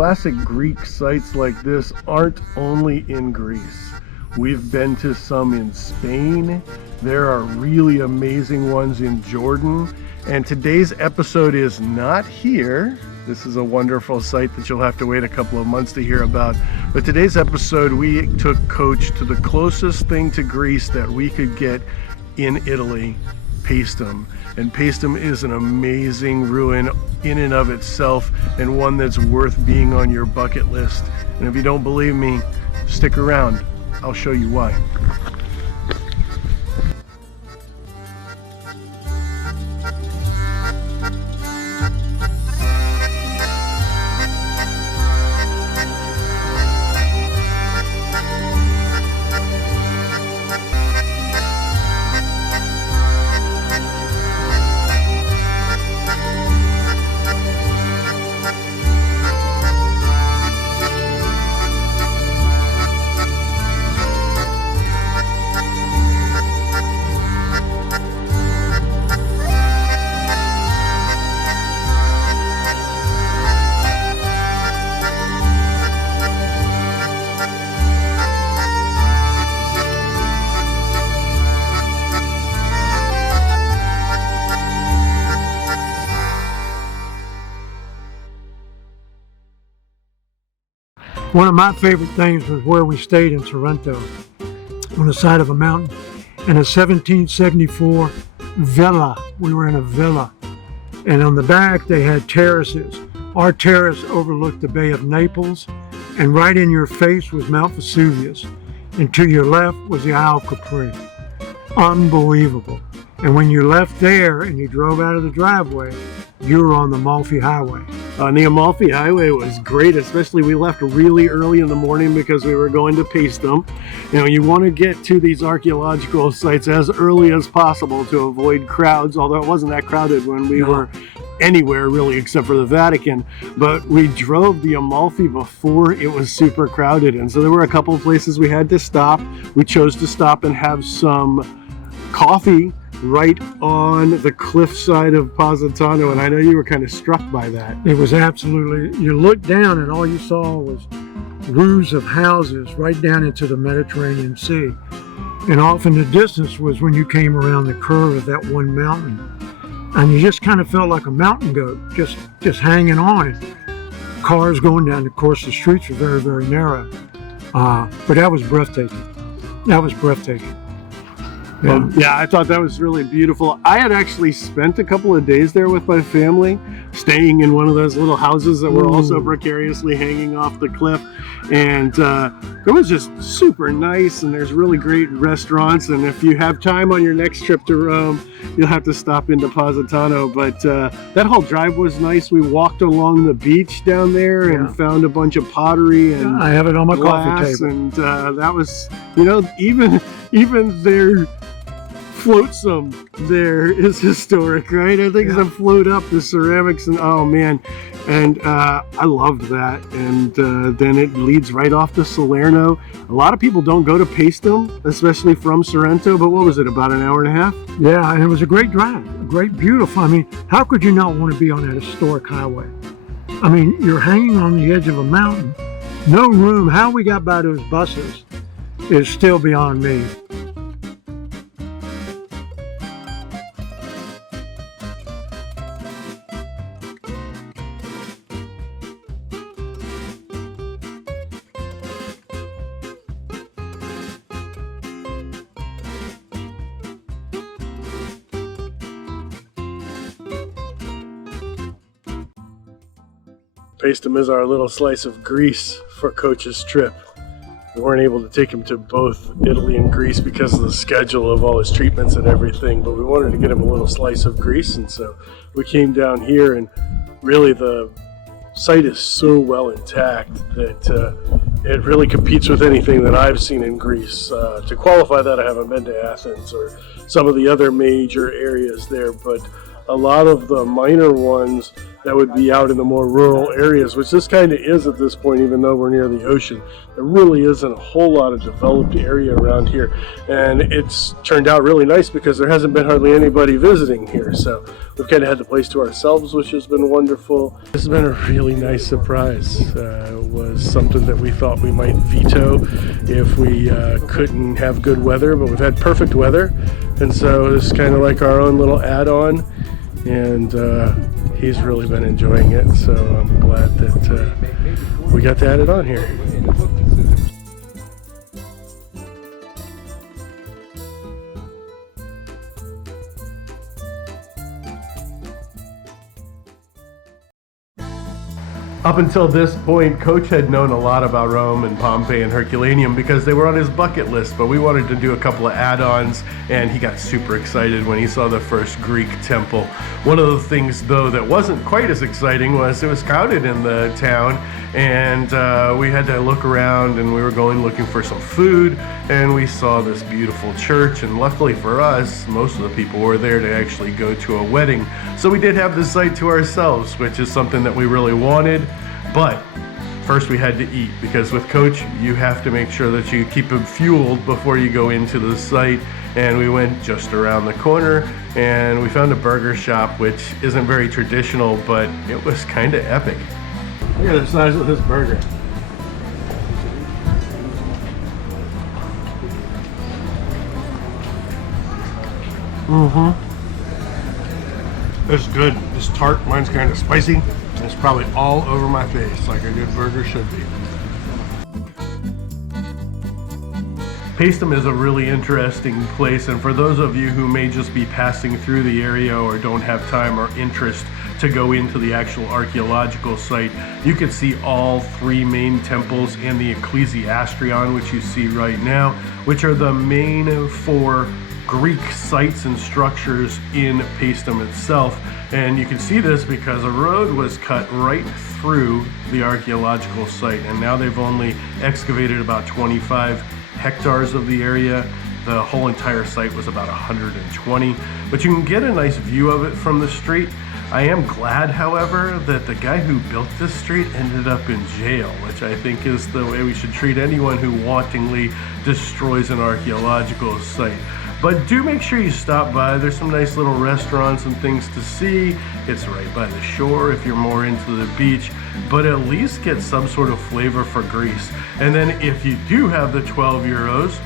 classic Greek sites like this aren't only in Greece. We've been to some in Spain. There are really amazing ones in Jordan. And today's episode is not here. This is a wonderful site that you'll have to wait a couple of months to hear about. But today's episode, we took Coach to the closest thing to Greece that we could get in Italy, Paestum. And Paestum is an amazing ruin in and of itself, and one that's worth being on your bucket list. And if you don't believe me, stick around. I'll show you why. One of my favorite things was where we stayed in Sorrento, on the side of a mountain, in a 1774 villa. We were in a villa, and on the back they had terraces. Our terrace overlooked the Bay of Naples, and right in your face was Mount Vesuvius, and to your left was the Isle of Capri. Unbelievable. And when you left there and you drove out of the driveway, you were on the Amalfi Highway. The Amalfi Highway was great, especially we left really early in the morning because we were going to Paestum. You know, you want to get to these archaeological sites as early as possible to avoid crowds, although it wasn't that crowded when we were anywhere really except for the Vatican. But we drove the Amalfi before it was super crowded, and so there were a couple of places we had to stop. We chose to stop and have some coffee right on the cliffside of Positano, and I know you were kind of struck by that. It was absolutely, you looked down and all you saw was rows of houses right down into the Mediterranean Sea. And off in the distance was when you came around the curve of that one mountain. And you just kind of felt like a mountain goat, just hanging on. Cars going down, of course the streets were very, very narrow. But that was breathtaking. That was breathtaking. Yeah, I thought that was really beautiful. I had actually spent a couple of days there with my family, staying in one of those little houses that were also precariously hanging off the cliff. And it was just super nice, and there's really great restaurants. And if you have time on your next trip to Rome, you'll have to stop into Positano. But that whole drive was nice. We walked along the beach down there and found a bunch of pottery and I have it on my coffee table. And that was, you know, even their flotsam there is historic, right? I think that float up the ceramics, and oh man, and I loved that. And then it leads right off to Salerno. A lot of people don't go to Paestum, especially from Sorrento, but what was it, about an hour and a half? Yeah, and it was a great drive, great, beautiful. I mean, how could you not want to be on that historic highway? I mean, you're hanging on the edge of a mountain, no room. How we got by those buses is still beyond me. Paestum is our little slice of Greece for Coach's trip. We weren't able to take him to both Italy and Greece because of the schedule of all his treatments and everything, but we wanted to get him a little slice of Greece, and so we came down here, and really the site is so well intact that it really competes with anything that I've seen in Greece. To qualify that, I haven't been to Athens or some of the other major areas there, but a lot of the minor ones that would be out in the more rural areas, which this kind of is at this point, even though we're near the ocean. There really isn't a whole lot of developed area around here, and it's turned out really nice because there hasn't been hardly anybody visiting here, so we've kind of had the place to ourselves, which has been wonderful. This has been a really nice surprise. It was something that we thought we might veto if we couldn't have good weather, but we've had perfect weather, and so this is kind of like our own little add-on, and he's really been enjoying it, so I'm glad that we got to add it on here. Up until this point, Coach had known a lot about Rome and Pompeii and Herculaneum because they were on his bucket list, but we wanted to do a couple of add-ons, and he got super excited when he saw the first Greek temple. One of the things, though, that wasn't quite as exciting was it was crowded in the town, and we had to look around, and we were going looking for some food, and we saw this beautiful church, and luckily for us, most of the people were there to actually go to a wedding. So we did have the site to ourselves, which is something that we really wanted. But first we had to eat, because with Coach you have to make sure that you keep him fueled before you go into the site, and we went just around the corner and we found a burger shop, which isn't very traditional, but it was kind of epic. Look at the size of this burger. It's good. It's tart. Mine's kind of spicy. It's probably all over my face like a good burger should be. Paestum is a really interesting place, and for those of you who may just be passing through the area or don't have time or interest to go into the actual archaeological site, you can see all three main temples and the ecclesiastrion, which you see right now, which are the main four Greek sites and structures in Paestum itself. And you can see this because a road was cut right through the archaeological site, and now they've only excavated about 25 hectares of the area. The whole entire site was about 120, but you can get a nice view of it from the street. I am glad, however, that the guy who built this street ended up in jail, which I think is the way we should treat anyone who wantonly destroys an archaeological site. But do make sure you stop by. There's some nice little restaurants and things to see. It's right by the shore if you're more into the beach, but at least get some sort of flavor for Greece. And then if you do have the 12 euros,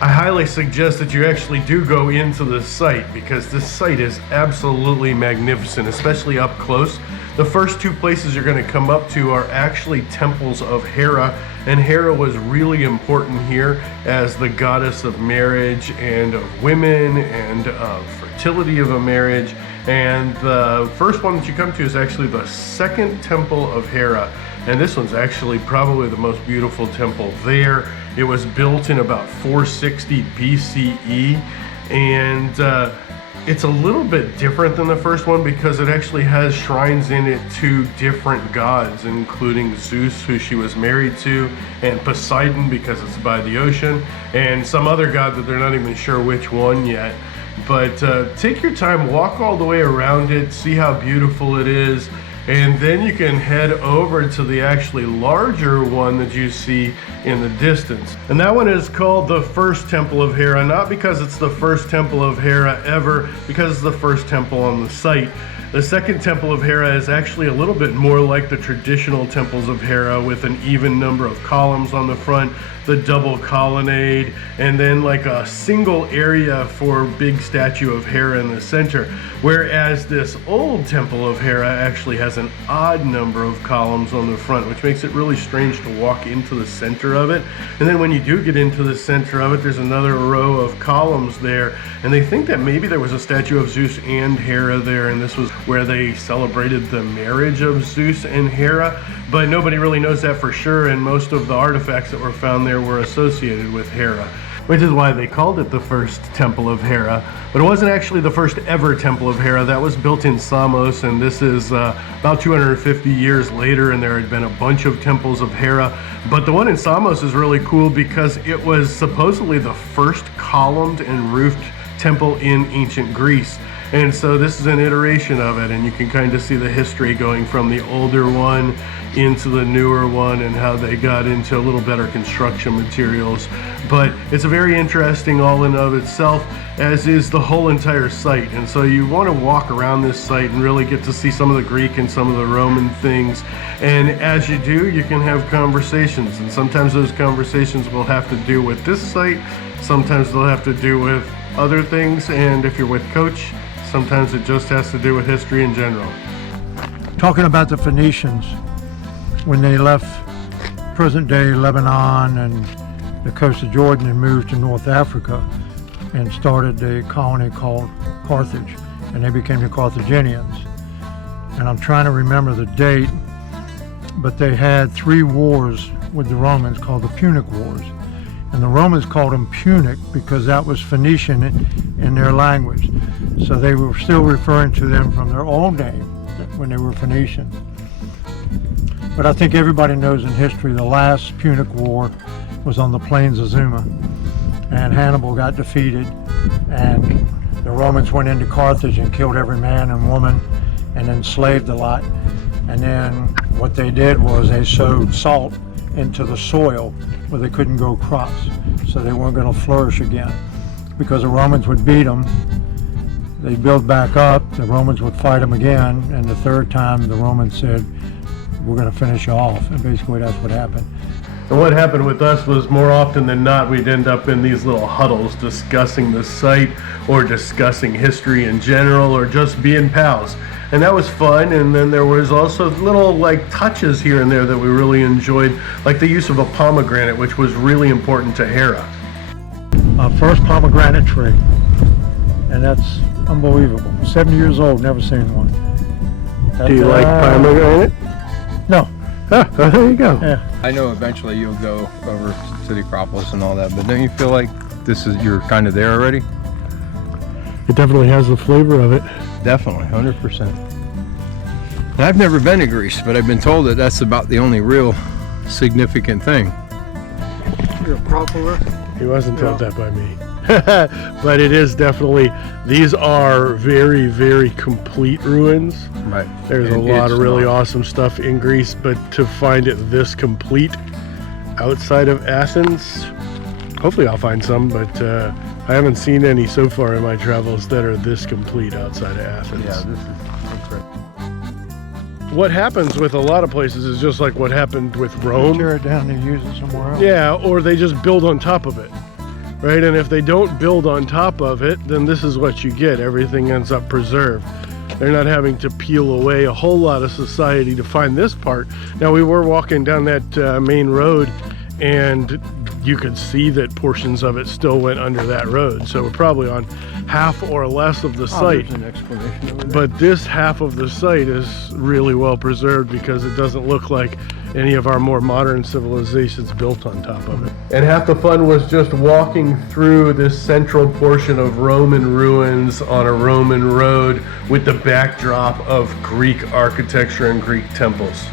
I highly suggest that you actually do go into the site, because this site is absolutely magnificent, especially up close. The first two places you're going to come up to are actually temples of Hera, and Hera was really important here as the goddess of marriage and of women and of fertility of a marriage. And the first one that you come to is actually the second temple of Hera, and this one's actually probably the most beautiful temple there. It was built in about 460 BCE, and it's a little bit different than the first one because it actually has shrines in it to different gods, including Zeus, who she was married to, and Poseidon, because it's by the ocean, and some other god that they're not even sure which one yet. But take your time, walk all the way around it, see how beautiful it is, and then you can head over to the actually larger one that you see in the distance. And that one is called the first temple of Hera, not because it's the first temple of Hera ever, because it's the first temple on the site. The second temple of Hera is actually a little bit more like the traditional temples of Hera, with an even number of columns on the front, the double colonnade, and then like a single area for big statue of Hera in the center. Whereas this old temple of Hera actually has an odd number of columns on the front, which makes it really strange to walk into the center of it. And then when you do get into the center of it, there's another row of columns there, and they think that maybe there was a statue of Zeus and Hera there, and this was where they celebrated the marriage of Zeus and Hera, but nobody really knows that for sure, and most of the artifacts that were found there were associated with Hera, which is why they called it the first temple of Hera. But it wasn't actually the first ever temple of Hera. That was built in Samos, and this is about 250 years later, and there had been a bunch of temples of Hera. But the one in Samos is really cool because it was supposedly the first columned and roofed temple in ancient Greece. And so this is an iteration of it, and you can kind of see the history going from the older one into the newer one and how they got into a little better construction materials. But it's a very interesting all in of itself, as is the whole entire site. And so you want to walk around this site and really get to see some of the Greek and some of the Roman things. And as you do, you can have conversations, and sometimes those conversations will have to do with this site, sometimes they'll have to do with other things, and if you're with Coach, sometimes it just has to do with history in general. Talking about the Phoenicians, when they left present-day Lebanon and the coast of Jordan and moved to North Africa and started a colony called Carthage, and they became the Carthaginians. And I'm trying to remember the date, but they had 3 wars with the Romans called the Punic Wars. And the Romans called them Punic because that was Phoenician in their language. So they were still referring to them from their old name when they were Phoenician. But I think everybody knows in history the last Punic War was on the plains of Zuma. And Hannibal got defeated, and the Romans went into Carthage and killed every man and woman and enslaved a lot. And then what they did was they sowed salt into the soil where they couldn't grow crops, so they weren't going to flourish again. Because the Romans would beat them, they'd build back up, the Romans would fight them again, and the third time the Romans said, we're going to finish you off, and basically that's what happened. And what happened with us was more often than not, we'd end up in these little huddles discussing the site or discussing history in general or just being pals. And that was fun. And then there was also little like touches here and there that we really enjoyed, like the use of a pomegranate, which was really important to Hera. Our first pomegranate tree, and that's unbelievable. 70 years old, never seen one. Do you like pomegranate? No. Ah, there you go. Yeah. I know eventually you'll go over to the Acropolis and all that, but don't you feel like you're kind of there already? It definitely has the flavor of it. Definitely, 100%. And I've never been to Greece, but I've been told that that's about the only real significant thing. The Acropolis? He wasn't told that by me. But it is definitely, these are very, very complete ruins. Right. There's a lot of really awesome stuff in Greece, but to find it this complete outside of Athens, hopefully I'll find some, but I haven't seen any so far in my travels that are this complete outside of Athens. Yeah, that's great. What happens with a lot of places is just like what happened with Rome. Tear it down and use it somewhere else. Yeah, or they just build on top of it, right? And if they don't build on top of it, then this is what you get. Everything ends up preserved. They're not having to peel away a whole lot of society to find this part. Now, we were walking down that main road, and you could see that portions of it still went under that road. So we're probably on half or less of the site. There's an explanation over there. But this half of the site is really well preserved because it doesn't look like any of our more modern civilizations built on top of it. And half the fun was just walking through this central portion of Roman ruins on a Roman road with the backdrop of Greek architecture and Greek temples.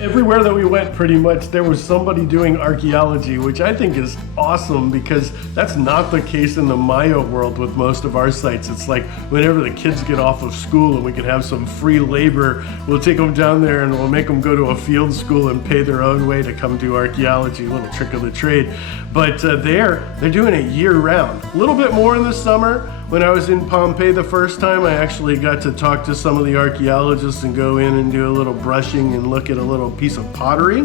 Everywhere that we went, pretty much, there was somebody doing archaeology, which I think is awesome because that's not the case in the Maya world with most of our sites. It's like whenever the kids get off of school and we can have some free labor, we'll take them down there and we'll make them go to a field school and pay their own way to come do archaeology, a little trick of the trade. But they're doing it year round. A little bit more in the summer. When I was in Pompeii the first time, I actually got to talk to some of the archaeologists and go in and do a little brushing and look at a little piece of pottery.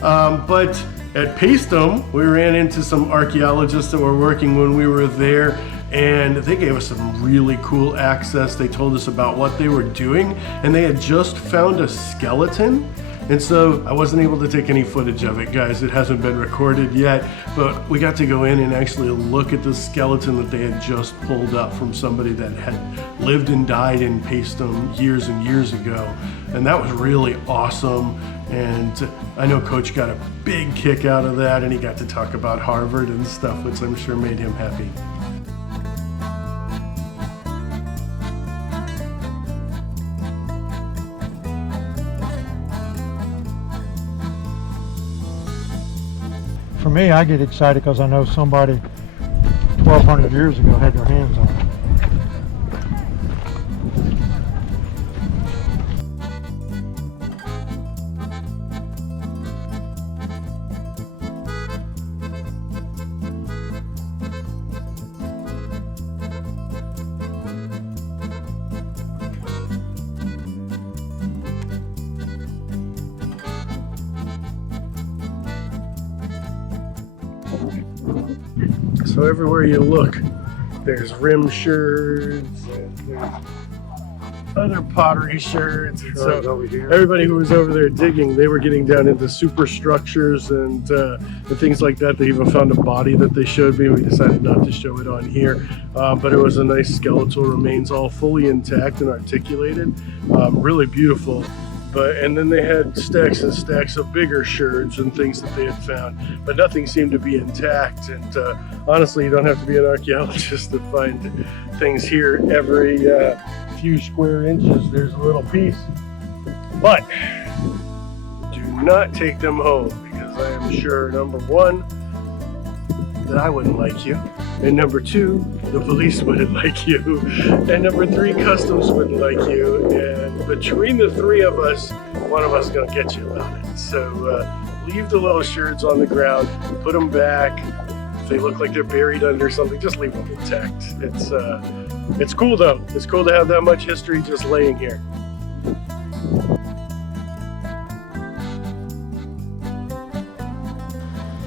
But at Paestum, we ran into some archaeologists that were working when we were there, and they gave us some really cool access. They told us about what they were doing, and they had just found a skeleton. And so I wasn't able to take any footage of it, guys. It hasn't been recorded yet, but we got to go in and actually look at the skeleton that they had just pulled up from somebody that had lived and died in Paestum years and years ago. And that was really awesome. And I know Coach got a big kick out of that, and he got to talk about Harvard and stuff, which I'm sure made him happy. for me, I get excited because I know somebody 1,200 years ago had their hands on it. So everywhere you look, there's rim sherds, and there's other pottery sherds. And so over here. everybody who was over there digging, they were getting down into superstructures and things like that. They even found a body that they showed me. We decided not to show it on here, but it was a nice skeletal remains, all fully intact and articulated. Really beautiful. And then they had stacks and stacks of bigger sherds and things that they had found, but nothing seemed to be intact. And honestly, you don't have to be an archaeologist to find things here. Every few square inches, there's a little piece. But do not take them home, because I am sure, number one, that I wouldn't like you. And number two, the police wouldn't like you. And number three, customs wouldn't like you. And between the three of us, one of us is gonna get you about it. So leave the little sherds on the ground, put them back. If they look like they're buried under something, just leave them intact. It's cool though. It's cool to have that much history just laying here.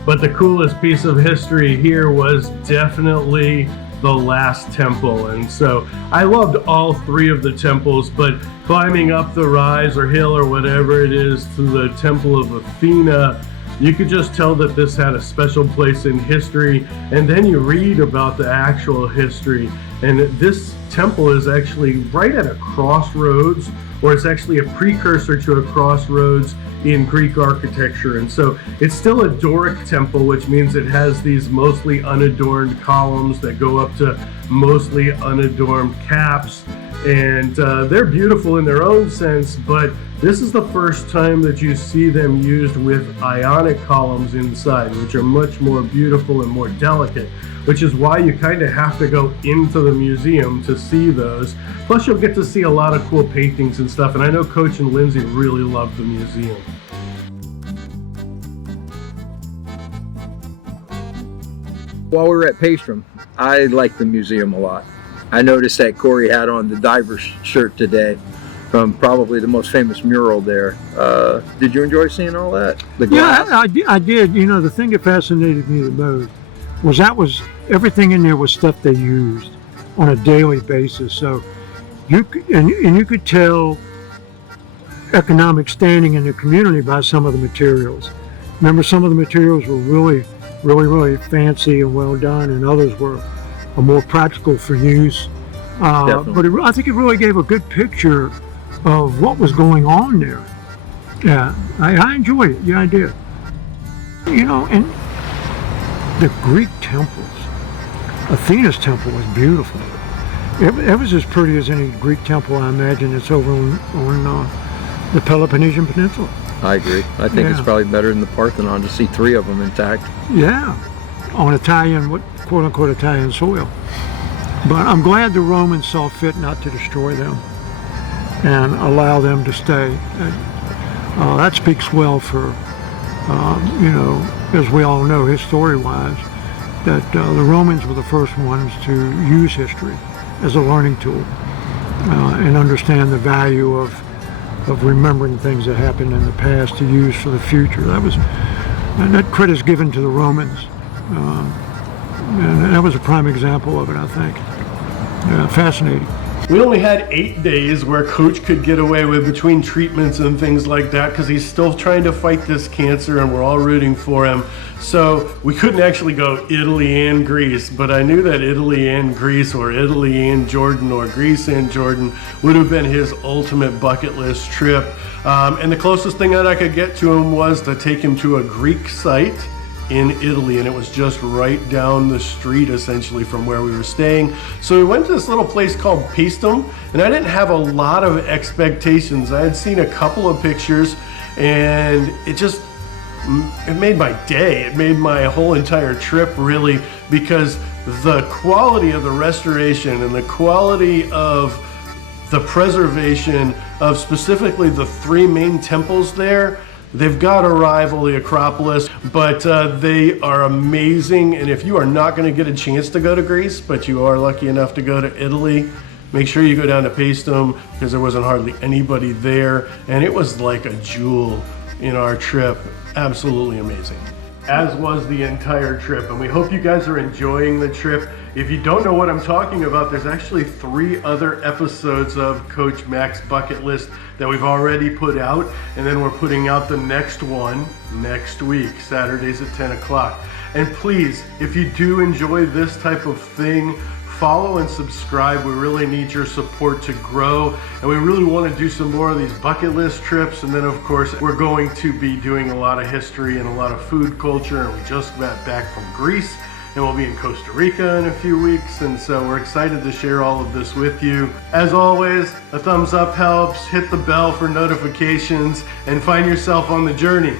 But the coolest piece of history here was definitely the last temple. And so I loved all three of the temples, but climbing up the rise or hill or whatever it is to the Temple of Athena, you could just tell that this had a special place in history. And then you read about the actual history. And this temple is actually right at a crossroads, or it's actually a precursor to a crossroads in Greek architecture. And so it's still a Doric temple, which means it has these mostly unadorned columns that go up to mostly unadorned caps. And they're beautiful in their own sense, but this is the first time that you see them used with ionic columns inside, which are much more beautiful and more delicate, which is why you kind of have to go into the museum to see those. Plus you'll get to see a lot of cool paintings and stuff, and I know Coach and Lindsay really love the museum. While we were at Paestum, I liked the museum a lot. I noticed that Corey had on the diver's shirt today from probably the most famous mural there. Did you enjoy seeing all that? The glass? Yeah, I did. You know, the thing that fascinated me the most was everything in there was stuff they used on a daily basis. So you could tell economic standing in the community by some of the materials. Remember, some of the materials were really fancy and well done, and others were more practical for use. But I think it really gave a good picture of what was going on there. Yeah, I enjoyed it. Yeah, I did. You know, and the Greek temples, Athena's temple was beautiful. It was as pretty as any Greek temple I imagine that's over on the Peloponnesian Peninsula. I agree. I think it's probably better than the Parthenon to see three of them intact. Yeah, on Italian, quote-unquote Italian soil. But I'm glad the Romans saw fit not to destroy them and allow them to stay. That speaks well for, you know, as we all know, history-wise, that the Romans were the first ones to use history as a learning tool and understand the value of remembering things that happened in the past to use for the future. That credit's given to the Romans. And that was a prime example of it, I think. Fascinating. We only had 8 days where Coach could get away with between treatments and things like that, because he's still trying to fight this cancer and we're all rooting for him. So we couldn't actually go Italy and Greece, but I knew that Italy and Greece, or Italy and Jordan, or Greece and Jordan would have been his ultimate bucket list trip. And the closest thing that I could get to him was to take him to a Greek site in Italy, and it was just right down the street essentially from where we were staying. So we went to this little place called Paestum, and I didn't have a lot of expectations. I had seen a couple of pictures, and it just it made my day. It made my whole entire trip, really, because the quality of the restoration and the quality of the preservation of specifically the three main temples there, they've got to rival the Acropolis, but they are amazing. And if you are not going to get a chance to go to Greece, but you are lucky enough to go to Italy, make sure you go down to Paestum, because there wasn't hardly anybody there, and it was like a jewel in our trip. Absolutely amazing. As was the entire trip, and we hope you guys are enjoying the trip. If you don't know what I'm talking about, there's actually 3 other episodes of Coach Mac's Bucket List that we've already put out, and then we're putting out the next one next week, Saturdays at 10 o'clock. And please, if you do enjoy this type of thing, follow and subscribe. We really need your support to grow, and we really want to do some more of these bucket list trips. And then of course we're going to be doing a lot of history and a lot of food culture, and we just got back from Greece, and we'll be in Costa Rica in a few weeks, and so we're excited to share all of this with you. As always, a thumbs up helps, hit the bell for notifications, and find yourself on the journey.